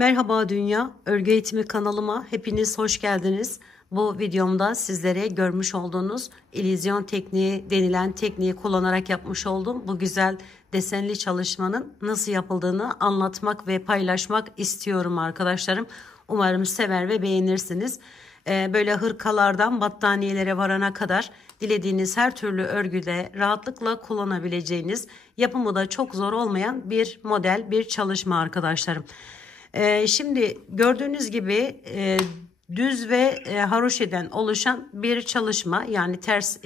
Merhaba Dünya Örgü Eğitimi kanalıma hepiniz hoş geldiniz. Bu videomda sizlere görmüş olduğunuz illüzyon tekniği denilen tekniği kullanarak yapmış olduğum bu güzel desenli çalışmanın nasıl yapıldığını anlatmak ve paylaşmak istiyorum arkadaşlarım. Umarım sever ve beğenirsiniz. Böyle hırkalardan battaniyelere varana kadar dilediğiniz her türlü örgüde rahatlıkla kullanabileceğiniz, yapımı da çok zor olmayan bir model, bir çalışma arkadaşlarım. Şimdi gördüğünüz gibi düz ve haroşeden oluşan bir çalışma, yani ters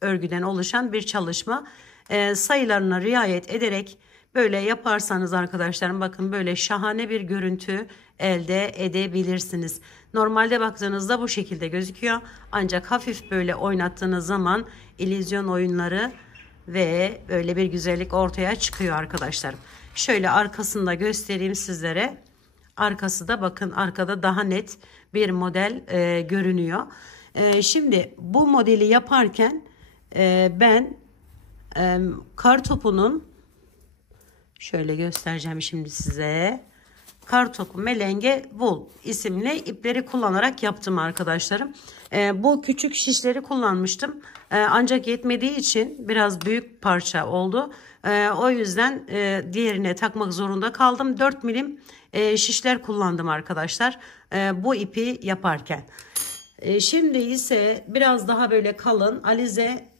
örgüden oluşan bir çalışma. Sayılarına riayet ederek böyle yaparsanız arkadaşlarım, bakın böyle şahane bir görüntü elde edebilirsiniz. Normalde baktığınızda bu şekilde gözüküyor, ancak hafif böyle oynattığınız zaman illüzyon oyunları ve böyle bir güzellik ortaya çıkıyor arkadaşlarım. Şöyle arkasını da göstereyim sizlere. Arkası da bakın, arkada daha net bir model görünüyor. Şimdi bu modeli yaparken ben kar topunun, şöyle göstereceğim şimdi size. Kar topu melenge wool isimli ipleri kullanarak yaptım arkadaşlarım. Bu küçük şişleri kullanmıştım. Ancak yetmediği için biraz büyük parça oldu. O yüzden diğerine takmak zorunda kaldım. 4 milim şişler kullandım arkadaşlar. Bu ipi yaparken. Şimdi ise biraz daha böyle kalın Alize'nin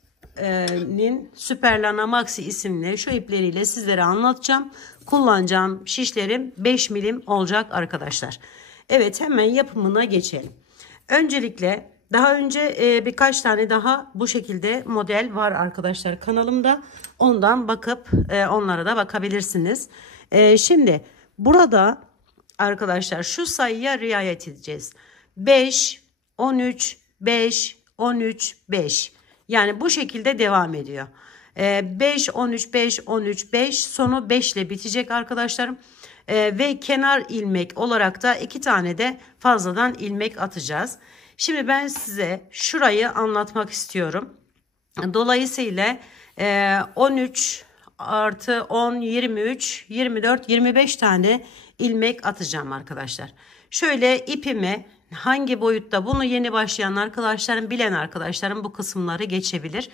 Superlana Maxi isimli şu ipleriyle sizlere anlatacağım. Kullanacağım şişlerim 5 milim olacak arkadaşlar. Evet, hemen yapımına geçelim. Öncelikle daha önce birkaç tane daha bu şekilde model var arkadaşlar kanalımda. Ondan bakıp onlara da bakabilirsiniz. Şimdi burada arkadaşlar şu sayıya riayet edeceğiz. 5, 13, 5, 13, 5. Yani bu şekilde devam ediyor. 5, 13, 5, 13, 5, sonu 5 ile bitecek arkadaşlarım. Ve kenar ilmek olarak da 2 tane de fazladan ilmek atacağız. Şimdi ben size şurayı anlatmak istiyorum. Dolayısıyla 13 artı 10, 23, 24, 25 tane ilmek atacağım arkadaşlar. Şöyle ipimi hangi boyutta, bunu yeni başlayan arkadaşlarım, bilen arkadaşlarım bu kısımları geçebilir.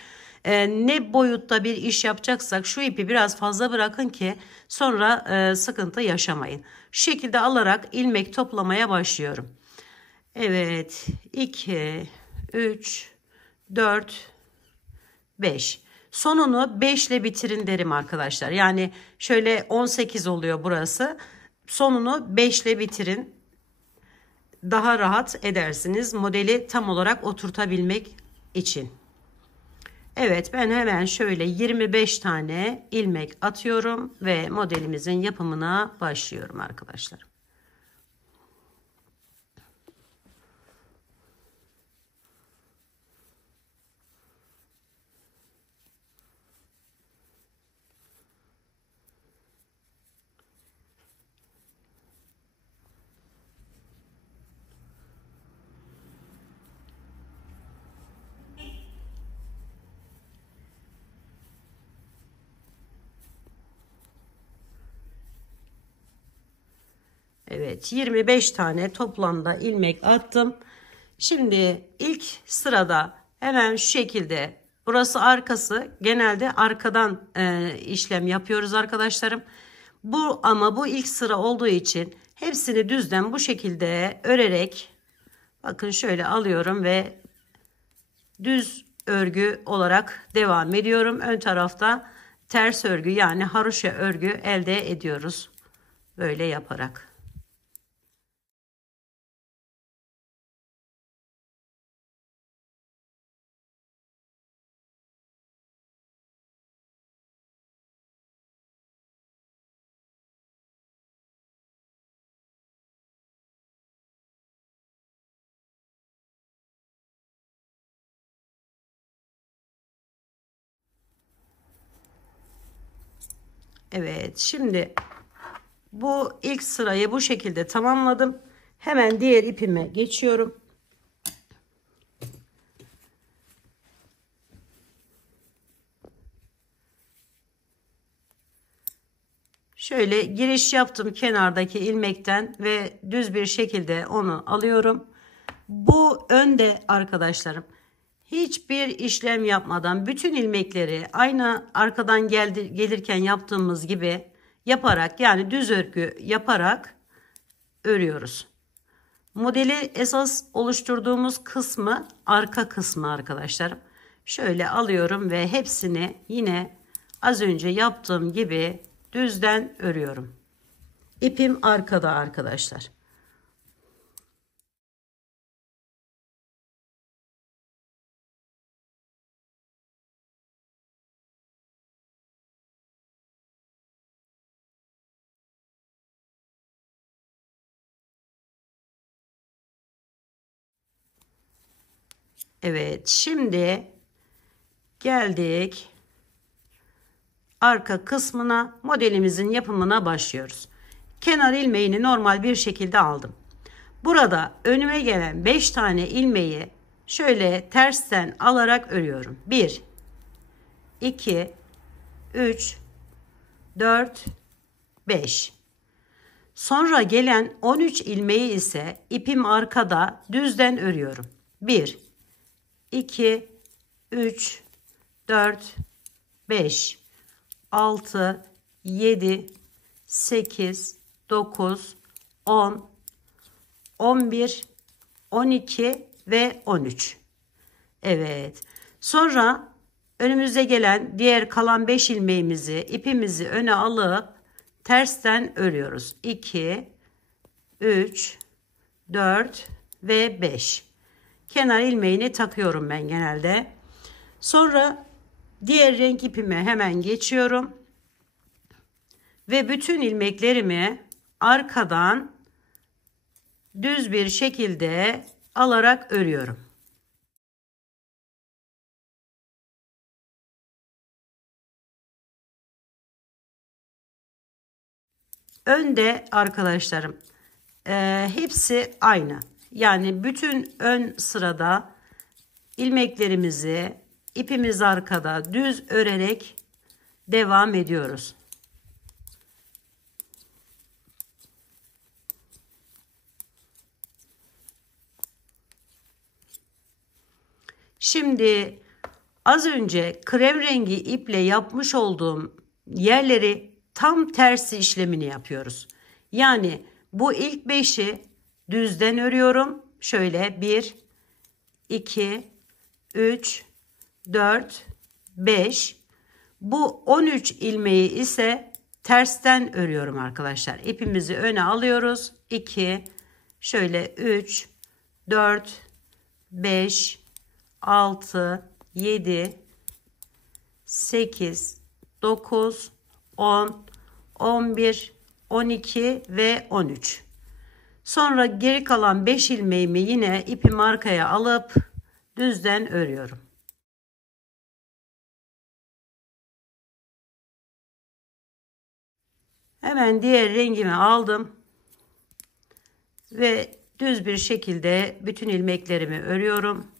Ne boyutta bir iş yapacaksak şu ipi biraz fazla bırakın ki sonra sıkıntı yaşamayın. Şu şekilde alarak ilmek toplamaya başlıyorum. Evet, 2, 3, 4, 5. Sonunu 5 ile bitirin derim arkadaşlar. Yani şöyle 18 oluyor burası. Sonunu 5 ile bitirin. Daha rahat edersiniz modeli tam olarak oturtabilmek için. Evet, ben hemen şöyle 25 tane ilmek atıyorum ve modelimizin yapımına başlıyorum arkadaşlar. Evet, 25 tane toplamda ilmek attım. Şimdi ilk sırada hemen şu şekilde, burası arkası, genelde arkadan işlem yapıyoruz arkadaşlarım. Ama bu ilk sıra olduğu için hepsini düzden bu şekilde örerek, bakın şöyle alıyorum ve düz örgü olarak devam ediyorum. Ön tarafta ters örgü, yani haroşa örgü elde ediyoruz böyle yaparak. Evet, şimdi bu ilk sırayı bu şekilde tamamladım. Hemen diğer ipime geçiyorum. Şöyle giriş yaptım kenardaki ilmekten ve düz bir şekilde onu alıyorum. Bu önde arkadaşlarım. Hiçbir işlem yapmadan bütün ilmekleri aynı arkadan gelirken yaptığımız gibi yaparak, yani düz örgü yaparak örüyoruz. Modeli esas oluşturduğumuz kısmı arka kısmı arkadaşlarım. Şöyle alıyorum ve hepsini yine az önce yaptığım gibi düzden örüyorum. İpim arkada arkadaşlar. Evet, şimdi geldik arka kısmına, modelimizin yapımına başlıyoruz. Kenar ilmeğini normal bir şekilde aldım. Burada önüme gelen 5 tane ilmeği şöyle tersten alarak örüyorum. 1 2 3 4 5. Sonra gelen 13 ilmeği ise ipim arkada düzden örüyorum. 1 2 3 4 5 6 7 8 9 10 11 12 ve 13. Evet. Sonra önümüze gelen diğer kalan 5 ilmeğimizi, ipimizi öne alıp tersten örüyoruz. 2 3 4 ve 5. Kenar ilmeğini takıyorum ben genelde. Sonra diğer renk ipime hemen geçiyorum. Ve bütün ilmeklerimi arkadan düz bir şekilde alarak örüyorum. Önde arkadaşlarım hepsi aynı. Yani bütün ön sırada ilmeklerimizi ipimiz arkada düz örerek devam ediyoruz. Şimdi az önce krem rengi iple yapmış olduğum yerleri tam tersi işlemini yapıyoruz. Yani bu ilk 5'i düzden örüyorum. Şöyle 1, 2, 3, 4, 5. Bu 13 ilmeği ise tersten örüyorum arkadaşlar. İpimizi öne alıyoruz. 2, şöyle 3, 4, 5, 6, 7, 8, 9, 10, 11, 12 ve 13. Sonra geri kalan 5 ilmeğimi yine ipimi arkaya alıp düzden örüyorum. Hemen diğer rengimi aldım ve düz bir şekilde bütün ilmeklerimi örüyorum.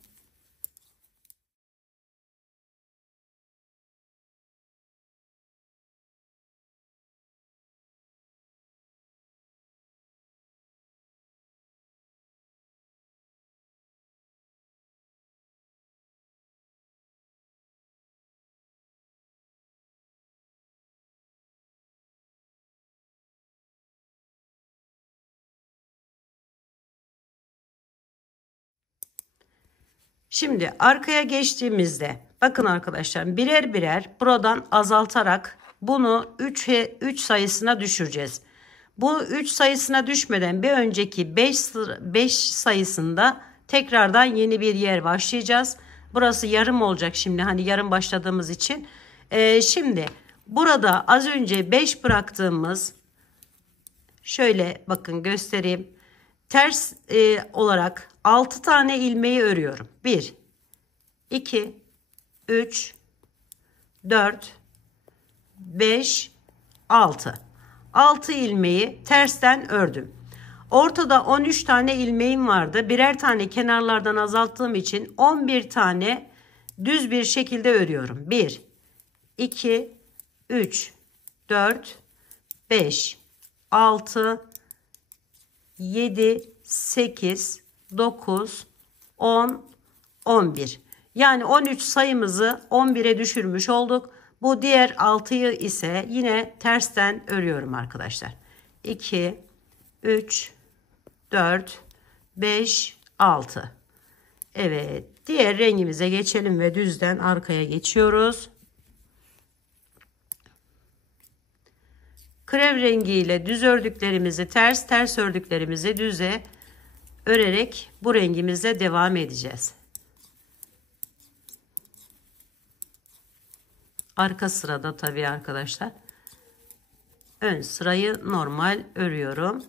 Şimdi arkaya geçtiğimizde bakın arkadaşlar, birer birer buradan azaltarak bunu 3 sayısına düşüreceğiz. Bu 3 sayısına düşmeden bir önceki 5 sayısında tekrardan yeni bir yer başlayacağız. Burası yarım olacak şimdi, hani yarım başladığımız için. Şimdi burada az önce 5 bıraktığımız, şöyle bakın göstereyim. Ters olarak 6 tane ilmeği örüyorum. 1, 2, 3, 4, 5, 6. 6 ilmeği tersten ördüm. Ortada 13 tane ilmeğim vardı. Birer tane kenarlardan azalttığım için 11 tane düz bir şekilde örüyorum. 1, 2, 3, 4, 5, 6, 7, 8, 9, 10, 11. Yani 13 sayımızı 11'e düşürmüş olduk. Bu diğer 6'yı ise yine tersten örüyorum arkadaşlar. 2, 3, 4, 5, 6. Evet, diğer rengimize geçelim ve düzden arkaya geçiyoruz. Krem rengiyle düz ördüklerimizi ters, ters ördüklerimizi düze örerek bu rengimizle devam edeceğiz. Arka sırada tabii arkadaşlar. Ön sırayı normal örüyorum.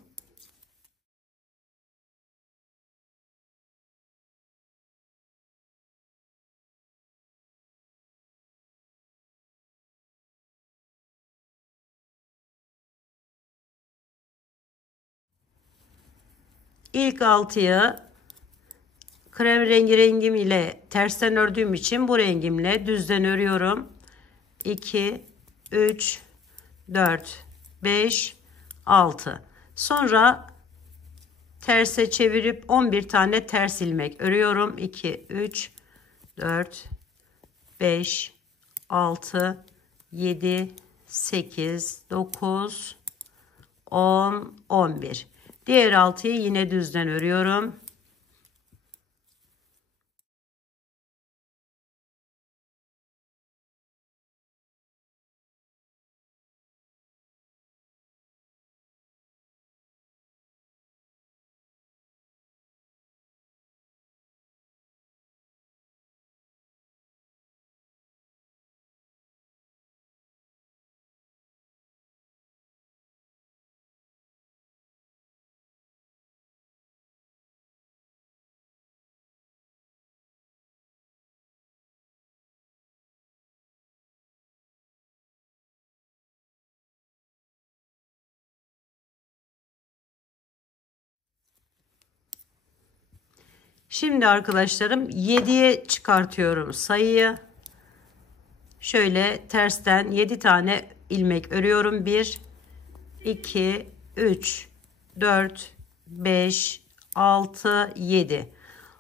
İlk 6'yı krem rengim ile tersten ördüğüm için bu rengimle düzden örüyorum. 2, 3, 4, 5, 6. Sonra terse çevirip 11 tane ters ilmek örüyorum. 2, 3, 4, 5, 6, 7, 8, 9, 10, 11. Diğer 6'yı yine düzden örüyorum. Şimdi arkadaşlarım 7'ye çıkartıyorum sayıyı. Şöyle tersten 7 tane ilmek örüyorum. 1, 2, 3, 4, 5, 6, 7.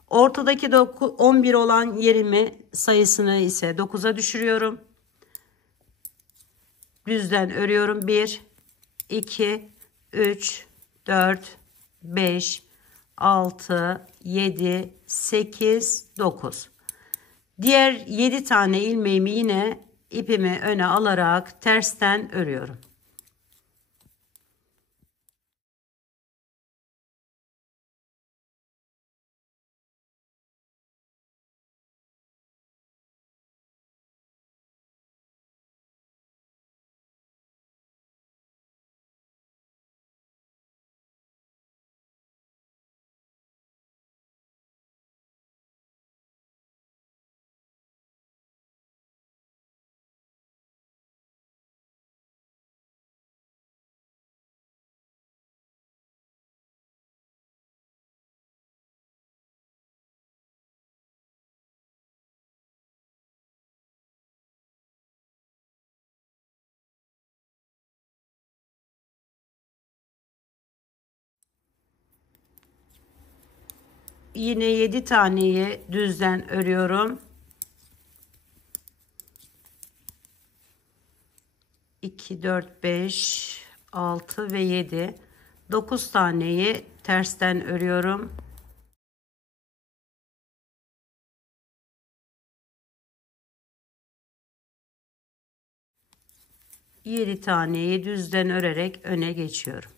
Ortadaki 11 olan yerimi sayısını ise 9'a düşürüyorum. Düzden örüyorum. 1, 2, 3, 4, 5, 6, 7, 8, 9. Diğer 7 tane ilmeğimi yine ipimi öne alarak tersten örüyorum. Yine 7 taneyi düzden örüyorum. 2, 4, 5, 6 ve 7. 9 taneyi tersten örüyorum. Yedi taneyi düzden örerek öne geçiyorum.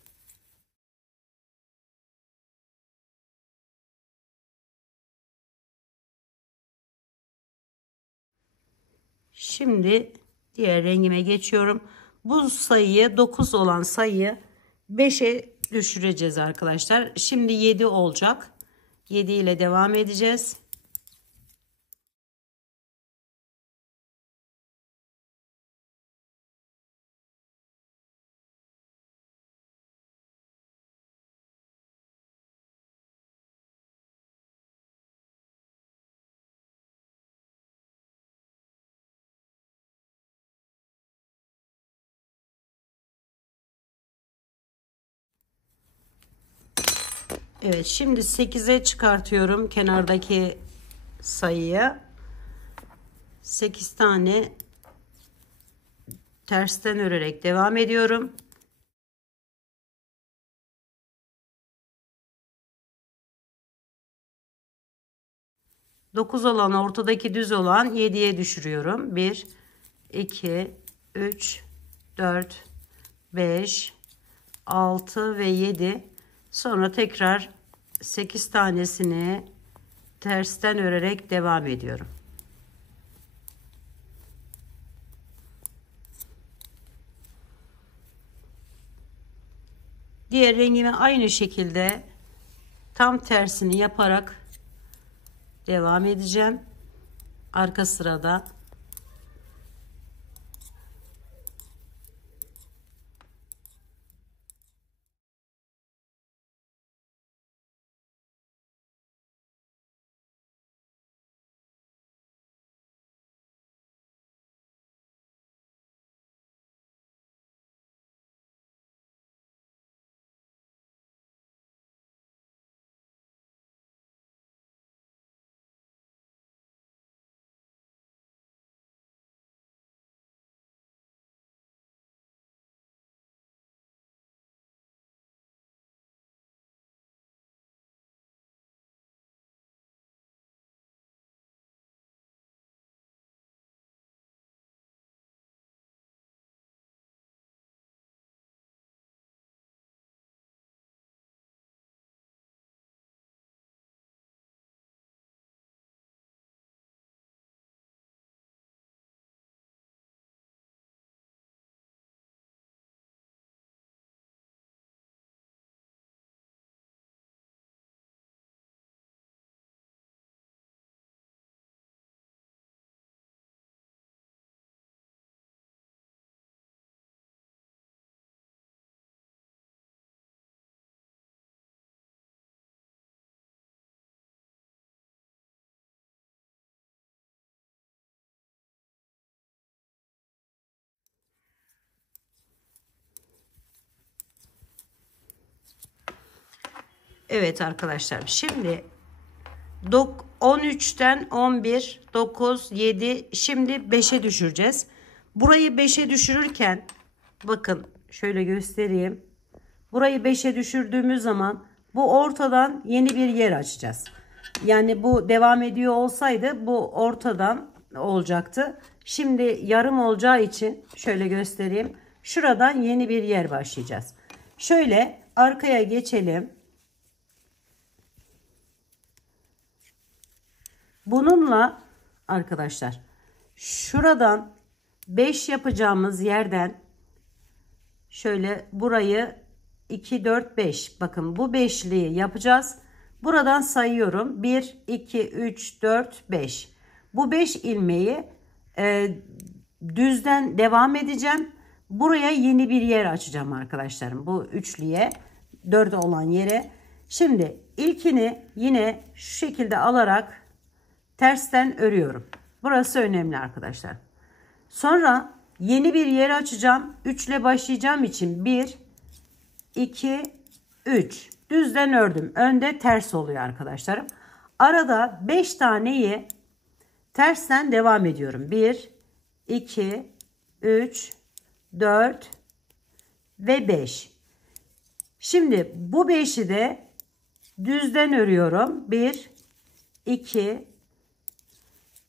Şimdi diğer rengime geçiyorum. Bu sayıyı 9 olan sayıyı 5'e düşüreceğiz arkadaşlar. Şimdi 7 olacak. 7 ile devam edeceğiz. Evet, şimdi 8'e çıkartıyorum kenardaki sayıyı. 8 tane tersten örerek devam ediyorum. Dokuz olan, ortadaki düz olan 7'ye düşürüyorum. 1 2 3 4 5 6 ve 7. Sonra tekrar 8 tanesini tersten örerek devam ediyorum. Diğer rengimi aynı şekilde tam tersini yaparak devam edeceğim. Arka sırada evet arkadaşlar, şimdi 13'ten 11, 9, 7, şimdi 5'e düşüreceğiz. Burayı 5'e düşürürken bakın şöyle göstereyim. Burayı 5'e düşürdüğümüz zaman bu ortadan yeni bir yer açacağız. Yani bu devam ediyor olsaydı bu ortadan olacaktı. Şimdi yarım olacağı için şöyle göstereyim. Şuradan yeni bir yer başlayacağız. Şöyle arkaya geçelim. Bununla arkadaşlar şuradan 5 yapacağımız yerden şöyle burayı 2, 4, 5. Bakın bu beşliği yapacağız. Buradan sayıyorum. 1, 2, 3, 4, 5. Bu 5 ilmeği düzden devam edeceğim. Buraya yeni bir yer açacağım arkadaşlarım. Bu üçlüye 4 olan yere. Şimdi ilkini yine şu şekilde alarak tersten örüyorum. Burası önemli arkadaşlar. Sonra yeni bir yer açacağım. 3 ile başlayacağım için 1, 2, 3. Düzden ördüm. Önde ters oluyor arkadaşlarım. Arada 5 taneyi tersten devam ediyorum. 1, 2, 3, 4 ve 5. Şimdi bu 5'i de düzden örüyorum. 1, 2,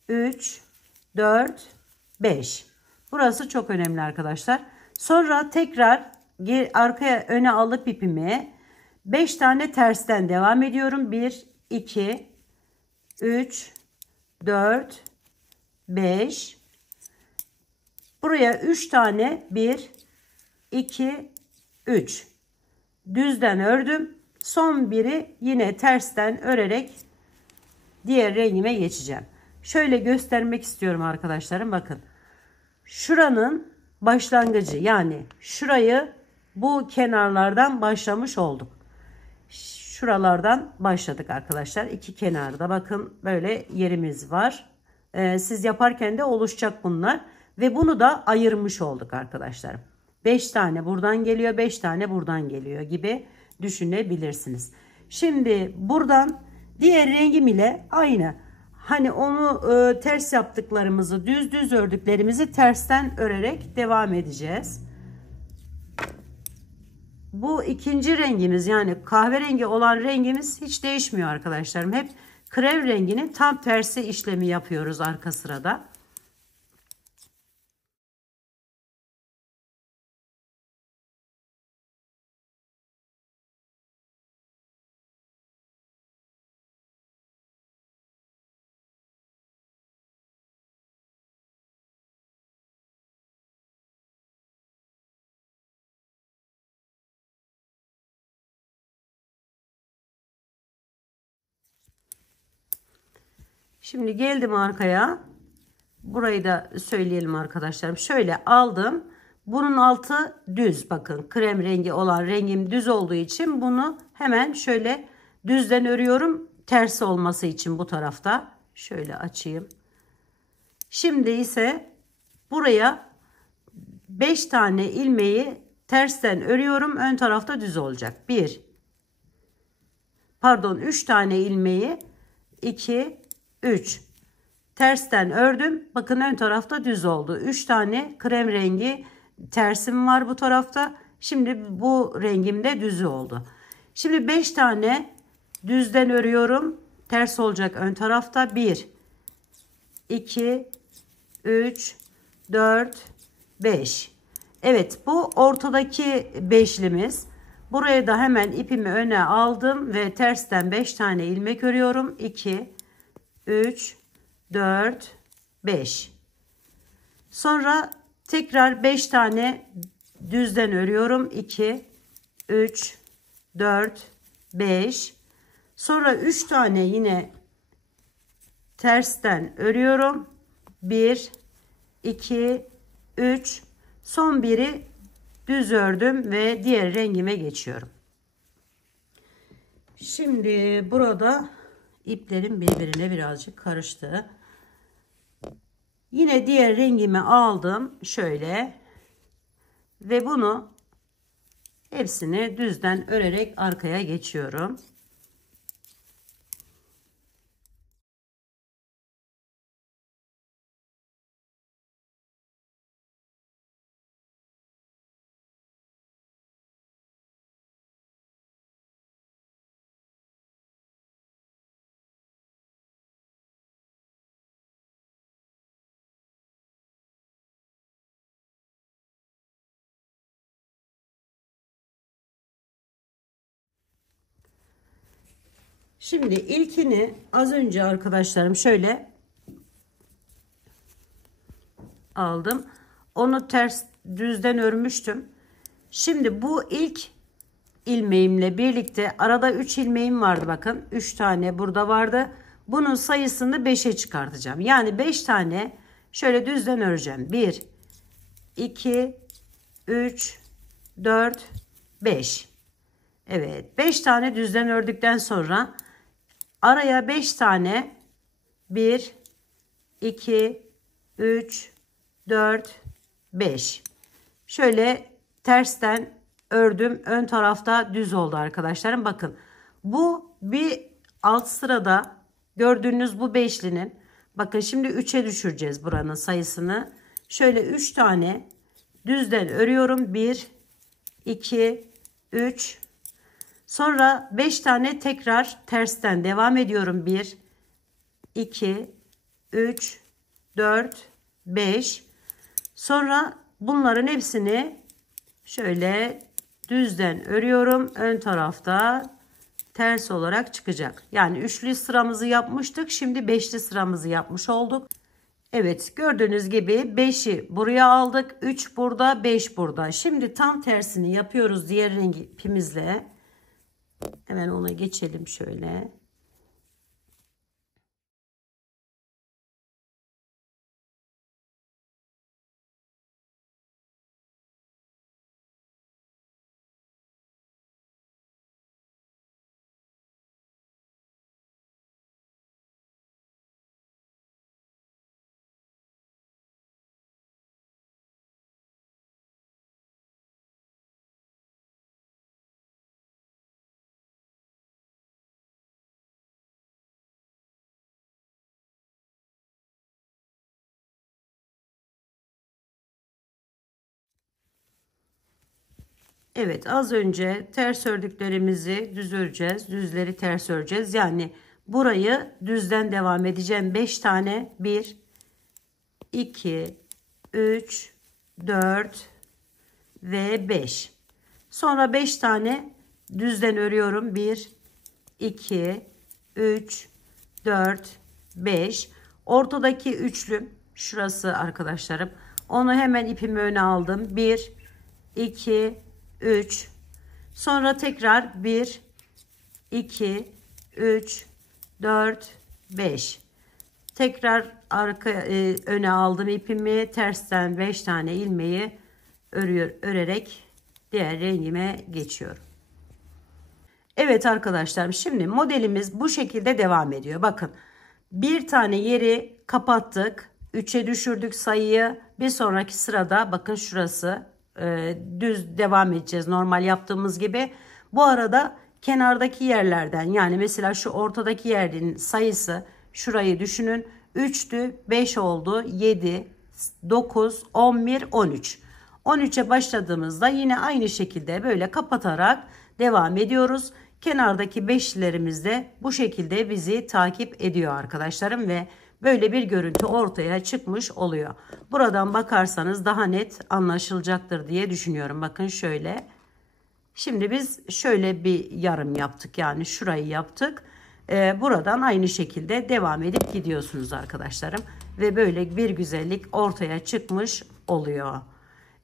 3, 4, 5. Burası çok önemli arkadaşlar. Sonra tekrar arkaya öne alıp ipimi 5 tane tersten devam ediyorum. 1, 2, 3, 4, 5. Buraya 3 tane 1, 2, 3. Düzden ördüm. Son biri yine tersten örerek diğer rengime geçeceğim. Şöyle göstermek istiyorum arkadaşlarım. Bakın. Şuranın başlangıcı, yani şurayı bu kenarlardan başlamış olduk. Şuralardan başladık arkadaşlar. İki kenarda bakın böyle yerimiz var. Siz yaparken de oluşacak bunlar. Ve bunu da ayırmış olduk arkadaşlarım. 5 tane buradan geliyor, 5 tane buradan geliyor gibi düşünebilirsiniz. Şimdi buradan diğer rengim ile aynı. Hani onu ters yaptıklarımızı, düz ördüklerimizi tersten örerek devam edeceğiz. Bu ikinci rengimiz, yani kahverengi olan rengimiz hiç değişmiyor arkadaşlarım. Hep krem renginin tam tersi işlemi yapıyoruz arka sırada. Şimdi geldim arkaya. Burayı da söyleyelim arkadaşlarım. Şöyle aldım. Bunun altı düz. Bakın krem rengi olan rengim düz olduğu için bunu hemen şöyle düzden örüyorum. Tersi olması için bu tarafta. Şöyle açayım. Şimdi ise buraya 5 tane ilmeği tersten örüyorum. Ön tarafta düz olacak. 3 tane ilmeği 2 3 tersten ördüm. Bakın ön tarafta düz oldu. 3 tane krem rengi tersim var bu tarafta. Şimdi bu rengim de düzü oldu. Şimdi 5 tane düzden örüyorum. Ters olacak ön tarafta. 1 2 3 4 5. Evet, bu ortadaki beşlimiz. Buraya da hemen ipimi öne aldım ve tersten 5 tane ilmek örüyorum. 2 3 4 5. Sonra tekrar 5 tane düzden örüyorum. 2 3 4 5. Sonra 3 tane yine tersten örüyorum. 1 2 3. Son biri düz ördüm ve diğer rengime geçiyorum. Şimdi burada iplerim birbirine birazcık karıştı. Yine diğer rengimi aldım şöyle ve bunu hepsini düzden örerek arkaya geçiyorum. Şimdi ilkini az önce arkadaşlarım şöyle aldım. Onu ters düzden örmüştüm. Şimdi bu ilk ilmeğimle birlikte arada 3 ilmeğim vardı, bakın 3 tane burada vardı. Bunun sayısını 5'e çıkartacağım. Yani 5 tane şöyle düzden öreceğim. 1 2 3 4 5. Evet, 5 tane düzden ördükten sonra araya 5 tane 1 2 3 4 5 şöyle tersten ördüm. Ön tarafta düz oldu arkadaşlarım. Bakın bu bir alt sırada gördüğünüz bu beşlinin, bakın şimdi 3'e düşüreceğiz buranın sayısını. Şöyle 3 tane düzden örüyorum. 1 2 3. Sonra 5 tane tekrar tersten devam ediyorum. 1 2 3 4 5. Sonra bunların hepsini şöyle düzden örüyorum. Ön tarafta ters olarak çıkacak. Yani üçlü sıramızı yapmıştık. Şimdi beşli sıramızı yapmış olduk. Evet, gördüğünüz gibi 5'i buraya aldık. 3 burada, 5 burada. Şimdi tam tersini yapıyoruz diğer renk ipimizle. Hemen ona geçelim şöyle. Evet, az önce ters ördüklerimizi düz öreceğiz. Düzleri ters öreceğiz. Yani burayı düzden devam edeceğim. 5 tane. 1, 2, 3, 4 ve 5. Sonra 5 tane düzden örüyorum. 1, 2, 3, 4, 5. Ortadaki üçlüm şurası arkadaşlarım. Onu hemen ipimi öne aldım. 1, 2, 3. Sonra tekrar 1, 2, 3, 4, 5. Tekrar öne aldım ipimi. Tersten 5 tane ilmeği örerek diğer rengime geçiyorum. Evet arkadaşlar, şimdi modelimiz bu şekilde devam ediyor. Bakın, bir tane yeri kapattık. 3'e düşürdük sayıyı. Bir sonraki sırada bakın şurası düz devam edeceğiz normal yaptığımız gibi. Bu arada kenardaki yerlerden, yani mesela şu ortadaki yerin sayısı, şurayı düşünün, 3'tü, 5 oldu, 7, 9, 11, 13. 13'e başladığımızda yine aynı şekilde böyle kapatarak devam ediyoruz. Kenardaki beşlilerimiz de bu şekilde bizi takip ediyor arkadaşlarım ve böyle bir görüntü ortaya çıkmış oluyor. Buradan bakarsanız daha net anlaşılacaktır diye düşünüyorum. Bakın şöyle. Şimdi biz şöyle bir yarım yaptık, yani şurayı yaptık. Buradan aynı şekilde devam edip gidiyorsunuz arkadaşlarım ve böyle bir güzellik ortaya çıkmış oluyor.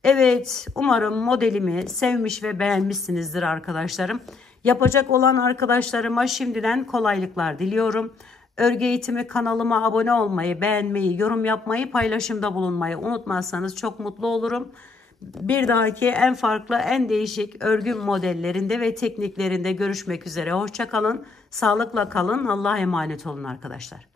Evet, umarım modelimi sevmiş ve beğenmişsinizdir arkadaşlarım. Yapacak olan arkadaşlarıma şimdiden kolaylıklar diliyorum. Örgü eğitimi kanalıma abone olmayı, beğenmeyi, yorum yapmayı, paylaşımda bulunmayı unutmazsanız çok mutlu olurum. Bir dahaki en farklı, en değişik örgü modellerinde ve tekniklerinde görüşmek üzere. Hoşça kalın, sağlıkla kalın, Allah'a emanet olun arkadaşlar.